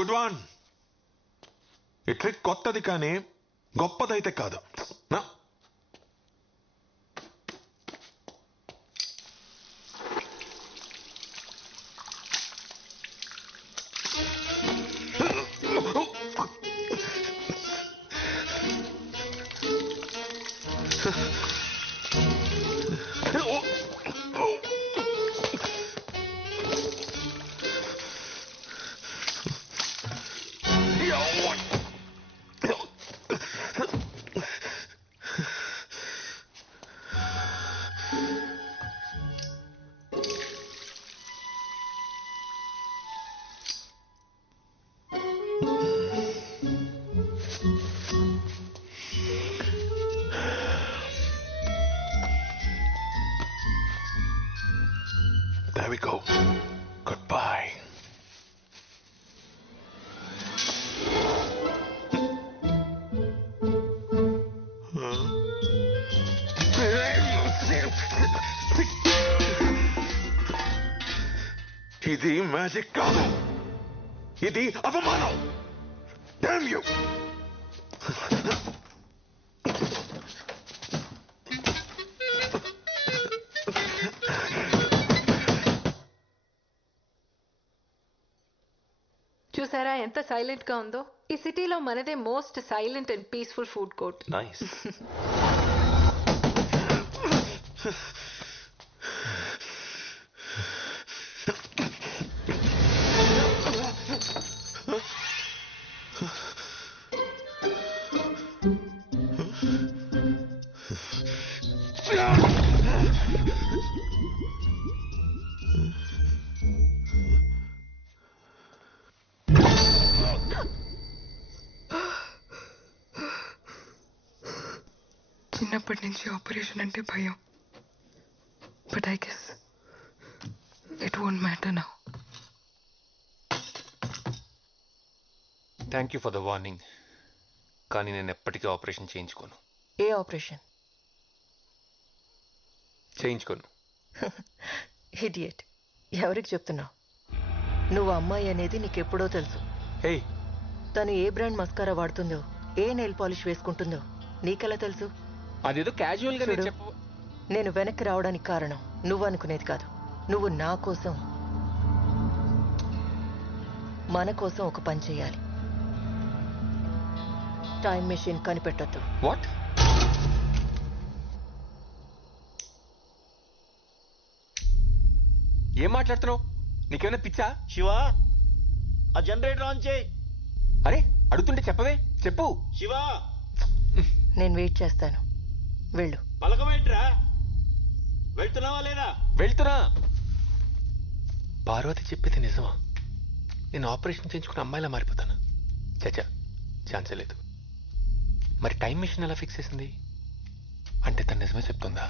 Good one. ఈ trick కొత్తది కానీ గొప్పదైతే కాదు. నా There we go. Goodbye. ఇది మ్యాజిక్ కాదు, ఇది అవమానం. Damn you. చూసారా ఎంత సైలెంట్ గా ఉందో? ఈ సిటీలో మనదే most silent and peaceful food court. Nice. చిన్నప్పటి నుంచి ఆపరేషన్ అంటే భయం. But I guess it won't matter now. Thank you for the warning. కానీ నేను ఎప్పటికీ ఆపరేషన్ చేయించుకోను. ఏ ఆపరేషన్? చేయించుకోను. ఇడియట్. ఎవరికి చెప్తున్నావు? నువ్వు అమ్మాయి అనేది నీకెప్పుడో తెలుసు. హే, తను ఏ బ్రాండ్ మస్కారా వాడుతుందో, ఏ నెయిల్ పాలిష్ వేసుకుంటుందో నీకెలా తెలుసు? అదేదో క్యాజువల్ గా చూడు, నేను వెనక్కి రావడానికి కారణం నువ్వు అనుకునేది కాదు. నువ్వు నా కోసం, మన కోసం ఒక పని చేయాలి. టైం మెషిన్ కనిపెట్టొద్దు. వాట్? ఏం మాట్లాడుతున్నావు? నీకేమైనా పిచ్చా? శివ, ఆ జనరేటర్ ఆన్ చేయి. అరే అడుగుతుంటే చెప్పవే, చెప్పు. శివ, నేను వెయిట్ చేస్తాను. వెళ్ళు. పలకమేంట్రా? వెళ్తున్నావా లేదా? వెళ్తున్నా. పార్వతి చెప్పేది నిజమా? నేను ఆపరేషన్ చేయించుకున్న అమ్మాయిలా మారిపోతాను? చచ్చా, ఛాన్సే లేదు. మరి టైం మిషన్ ఎలా ఫిక్స్ చేసింది? అంటే తను నిజమే చెప్తుందా?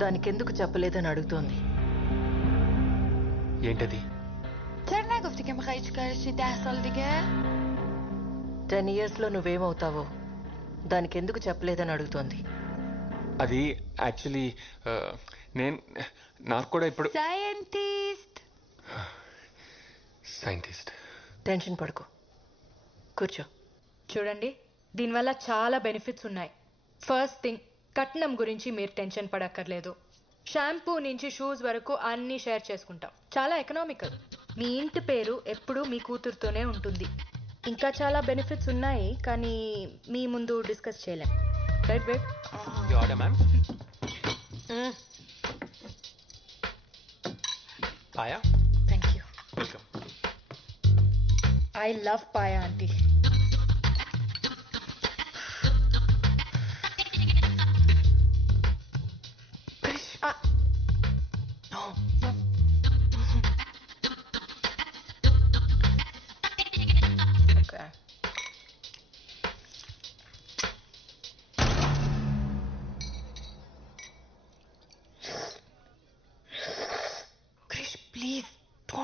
దానికెందుకు చెప్పలేదని అడుగుతోంది. ఏంటది? 10 years లో నువ్వేమవుతావో దానికెందుకు చెప్పలేదని అడుగుతోంది. అది యాక్చువల్లీ నాకు కూడా ఇప్పుడు సైంటిస్ట్. టెన్షన్ పడుకో, కూర్చో. చూడండి, దీనివల్ల చాలా బెనిఫిట్స్ ఉన్నాయి. ఫస్ట్ థింగ్, కట్నం గురించి మీరు టెన్షన్ పడక్కర్లేదు. షాంపూ నుంచి షూస్ వరకు అన్నీ షేర్ చేసుకుంటాం. చాలా ఎకనామికల్. మీ ఇంటి పేరు ఎప్పుడూ మీ కూతురుతోనే ఉంటుంది. ఇంకా చాలా బెనిఫిట్స్ ఉన్నాయి, కానీ మీ ముందు డిస్కస్ చేయలేం. Right babe? పాయా, thank you. Welcome. I love పాయా aunty.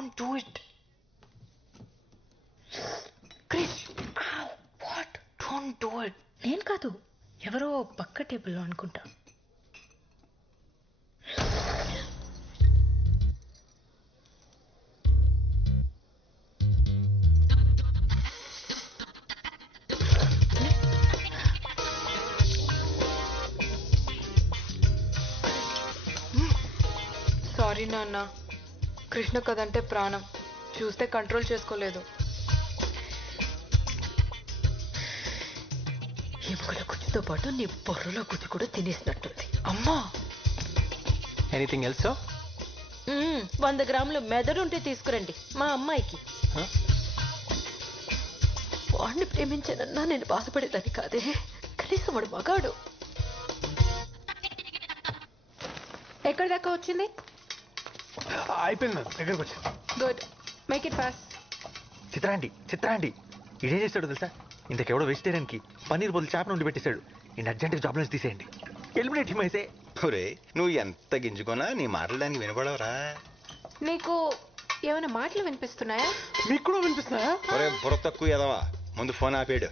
Don't do it. Krish, what? Don't do it. నేను కాదు, ఎవరో పక్క టేబుల్లో అనుకుంటా. సారీ నాన్న, కృష్ణ కదంటే ప్రాణం, చూస్తే కంట్రోల్ చేసుకోలేదు. ఎముకల గుజ్జుతో పాటు నీ బొర్రలో గుజ్జు కూడా తినేసినట్టుంది. అమ్మా, ఎనీథింగ్ ఎల్స్? 100 గ్రాములు మెదడుంటే తీసుకురండి మా అమ్మాయికి. వాడిని ప్రేమించానన్నా నేను బాధపడేదాన్ని కాదే, కనీసం వాడు మగాడు. ఎక్కడి దాకా వచ్చింది? అయిపోయింది మేడం, దగ్గరకు వచ్చాను. Good, make it fast. చిత్రాంటి ఇదేం చేస్తాడు తెలుసా? ఇంతకెవడో వెజిటేరియన్కి పన్నీర్ బదులు చేప నుండి పెట్టేశాడు. ఈ అర్జెంట్గా జాబ్ నుంచి తీసేయండి, ఎలిమినేట్ హిమ్ అయితే. ఒరే, నువ్వు ఎంత గింజుకున్నా నీ మాటలు దానికి వినపడవరా? నీకు ఏమైనా మాటలు వినిపిస్తున్నాయా? మీకు కూడా వినిపిస్తున్నాయా? ఒరే బుర్ర తక్కువ ఎదవా, ముందు ఫోన్ ఆపేడు.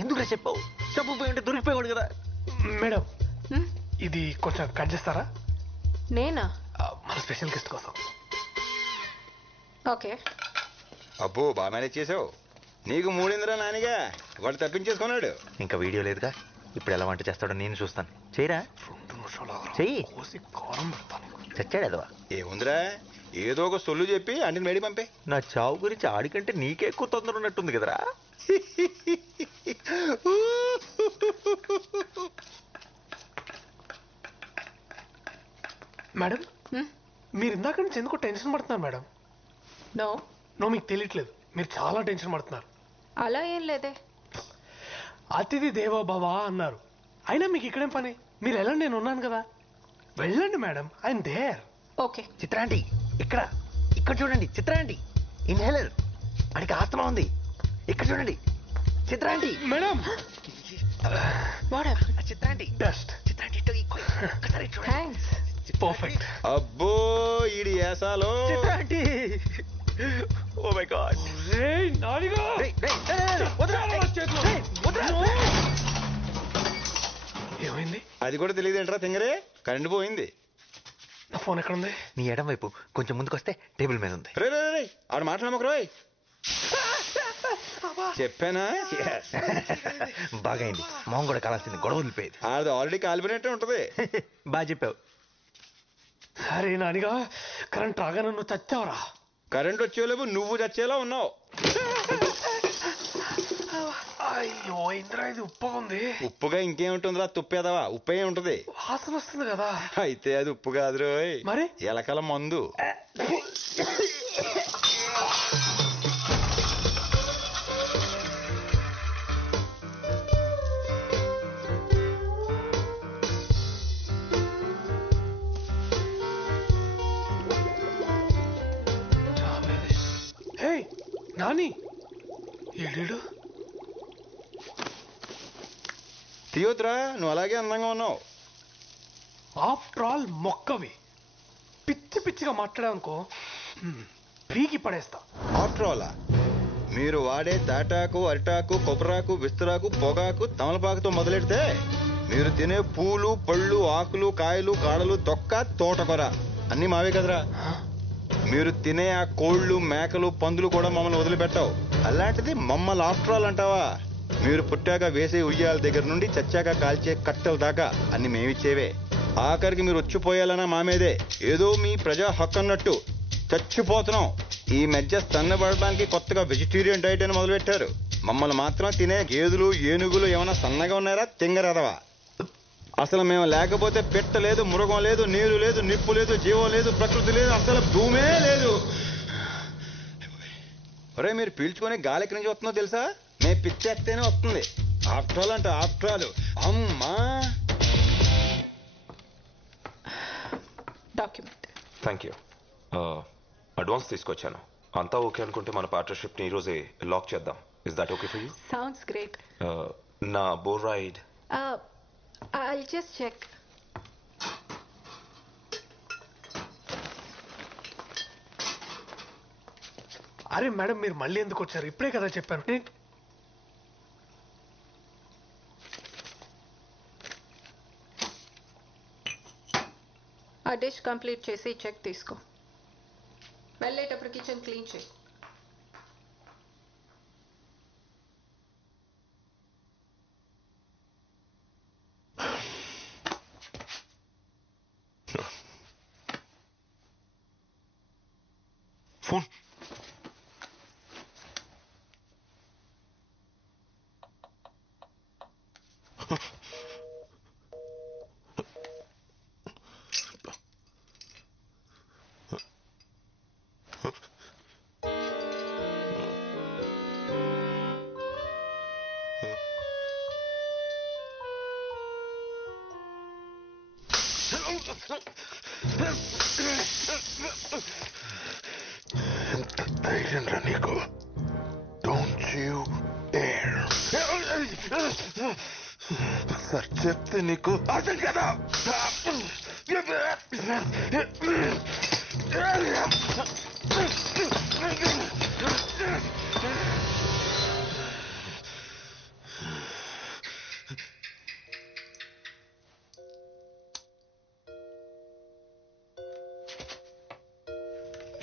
ఎందుకురా చెప్పావు? చెప్పపోయి ఉంటే దొరికిపోయాడు కదా. మేడం, ఇది కొంచెం కట్ చేస్తారా? నేనా? మన స్పెషల్ గెస్ట్ కోసం. ఓకే. అబ్బో, బాగా మేనేజ్ చేసావు. నీకు మూడిందిరా నానిగా, వాడు తప్పించేసుకున్నాడు. ఇంకా వీడియో లేదుగా, ఇప్పుడు ఎలా వంట చేస్తాడో నేను చూస్తాను. చేయరా, 2 నిమిషాలు చెయ్యి. కోసి కారం పెడతాను. చచ్చాడు అదవా. ఏముందిరా, ఏదో ఒక సొల్లు చెప్పి అంటిని మేడి పంపే. నా చావు గురించి ఆడికంటే నీకే ఎక్కువ తొందర ఉన్నట్టుంది కదరా. మేడం, మీరు ఇందాక నుంచి ఎందుకో టెన్షన్ పడుతున్నారు మేడం? నో, మీకు తెలియట్లేదు, మీరు చాలా టెన్షన్ పడుతున్నారు. అలా ఏం లేదే. అతిథి దేవో భవ అన్నారు, అయినా మీకు ఇక్కడేం పని? మీరు వెళ్ళండి, నేను ఉన్నాను కదా. వెళ్ళండి మేడం, ఐఎమ్ దేర్. ఓకే. చిత్రాంటి, ఇక్కడ చూడండి. చిత్రాంటి, ఇన్హేలర్, అడికి ఆస్తమా ఉంది. ఇక్కడ చూడండి చిత్రాంటి. Madam, చిత్రాంటి, best. చిత్రాంటి ఒక్కసారి చూడండి. థ్యాంక్స్. పర్ఫెక్ట్. అబ్బో, ఈడి ఏసాలో. చిత్రాంటి, ఓ మై గాడ్. ఏమైంది? అది కూడా తెలియదేంట్రా తింగరే, కరెంట్ పోయింది. నా ఫోన్ ఎక్కడ ఉంది? నీ ఎడం వైపు కొంచెం ముందుకొస్తే టేబుల్ మీద ఉంది. రే రే రే, ఆడు మాట్లాడమకు రోయ్. చెప్పానా? బాగా అయింది, మొహం కూడా కాలాల్సింది, గొడవ వదిలిపోయేది. ఆడది ఆల్రెడీ కాలిపోయినట్టే ఉంటది. బాగా చెప్పావు. అరే నానిగా, కరెంట్ రాగానే నువ్వు చచ్చావురా. కరెంట్ వచ్చేలేవు, నువ్వు చచ్చేలా ఉన్నావు. అయ్యో ఇంద్రా, ఇది ఉప్పుగా ఉంది. ఉప్పుగా ఇంకేముంటుందిరా, తుప్పేదవా, ఉప్పే ఉంటది. వాసన వస్తుంది కదా. అయితే అది ఉప్పు కాదు రోయ్, మరి ఎలకల మందు. హే నాని, ఏడు తీయొద్దురా, నువ్వు అలాగే అందంగా ఉన్నావు. ఆఫ్టర్ ఆల్ మొక్కవి, పిచ్చిగా మాట్లాడావనుకో పీకి పడేస్తా. ఆఫ్టర్ ఆల్ మీరు వాడే తాటాకు, అరిటాకు, కొబ్బరాకు, విస్తరాకు, పొగాకు, తమలపాకుతో మొదలెడితే మీరు తినే పూలు, పళ్ళు, ఆకులు, కాయలు, కాడలు, తొక్క, తోటకూర అన్నీ మావే కదరా. మీరు తినే ఆ కోళ్ళు, మేకలు, పందులు కూడా మమ్మల్ని వదిలిపెట్టావు. అలాంటిది మమ్మల్ని ఆఫ్టర్ ఆల్ అంటావా? మీరు పుట్టాక వేసే ఉయ్యాల దగ్గర నుండి చచ్చాక కాల్చే కట్టెల దాకా అన్ని మేమిచ్చేవే. ఆఖరికి మీరు వచ్చిపోయాలన్నా మా మీదే. ఏదో మీ ప్రజా హక్కు అన్నట్టు చచ్చిపోతున్నాం. ఈ మధ్య సన్నబడడానికి కొత్తగా వెజిటేరియన్ డైట్ అని మొదలుపెట్టారు. మమ్మల్ని మాత్రం తినే గేదెలు, ఏనుగులు ఏమైనా సన్నగా ఉన్నారా? తింగరదవా. అసలు మేము లేకపోతే పెట్ట లేదు, మృగం లేదు, నీరు లేదు, నిప్పు లేదు, జీవం లేదు, ప్రకృతి లేదు, అసలు భూమే లేదు. ఒరే, మీరు పీల్చుకొని గాలి ఎక్కడి నుంచి వస్తుందో తెలుసా? మేము పిచ్చేస్తేనే వస్తుంది. ఆఫ్టర్ ఆల్ అంటే ఆఫ్టర్ ఆల్. అమ్మా, డాక్యుమెంట్. Thank you. అడ్వాన్స్ తీసుకొచ్చాను. అంతా ఓకే అనుకుంటే మన పార్ట్నర్షిప్ని ఈరోజే లాక్ చేద్దాం. Is that okay for you? Sounds great. నా bore ride. I'll just check. అరే మేడం మీరు మళ్ళీ ఎందుకు వచ్చారు? ఇప్పుడే కదా చెప్పాను. ఆ డిష్ కంప్లీట్ చేసి చెక్ తీసుకో. వెళ్ళేటప్పుడు కిచెన్ క్లీన్ చేయి. ఫోన్ ఎంత ధైర్యం రా నీకు? Don't you dare. సార్ చెప్తే నీకు అర్థం కదా?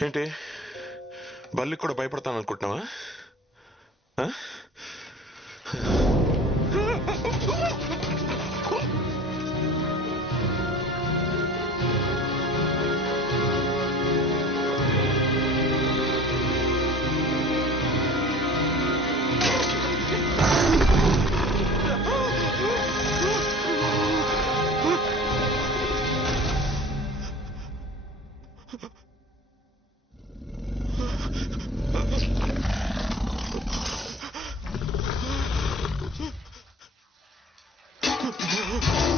ఏంటి బల్లికి కూడా భయపడతాను అనుకుంటున్నావా? Oh,